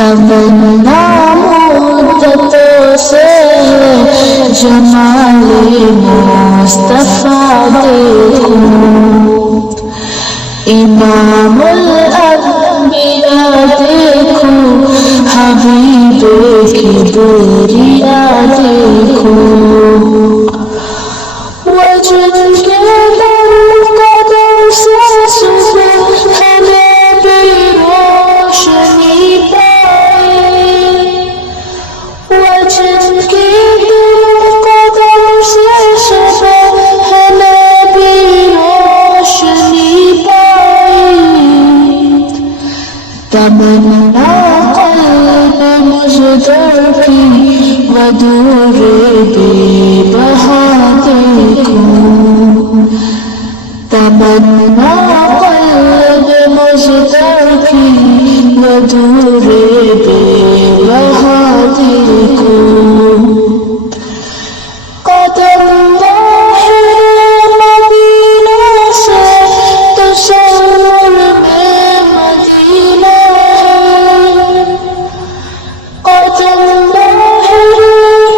तमन्ना मुद्दतों से है जमाले मुस्तफा देखूं, इमामुल अंबिया देखूं, हबीबे किबरिया देखूं। वजन के कदम से सुबह हमें भी रोशनी पाए, वजन के कदम से सुबह हमें भी रोशनी पाए। तमन्ना क़ल्ब मुज़दर की वदूर बेबहा देखूं, तमन्ना क़ल्ब मुज़दर की वदूर बेबहा देखूं। कदम राहे मदीना से तसव्वुर में मदीना है, कदम राहे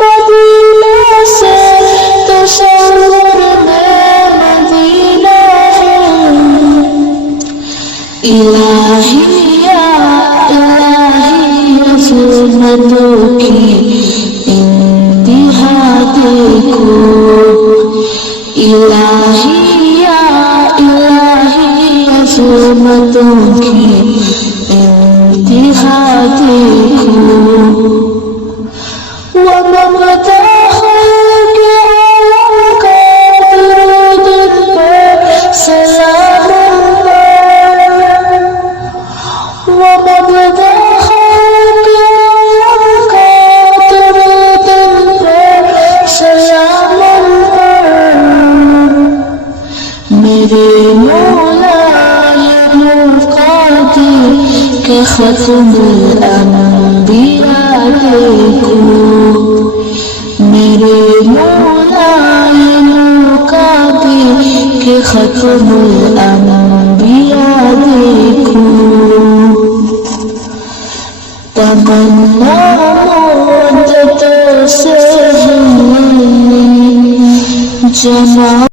मदीना से तसव्वुर में मदीना है। इलाही या इलाही अज़मतों की इंतहा देखूं, इलाही या इलाही अज़मतों की इंतहा देखूं। वमबदा ख़ल्क़ आलम का दुरूद पर सलाम पर, वमबदा ख़ल्क़ आलम का दुरूद पर सलाम पर। मेरे मौला मुक़ादी के ख़त्मुल अंबिया देखूं, मेरे मौला मुक़ादी के ख़त्मुल अंबिया देखूं। तमन्ना मुद्दतों से है जमा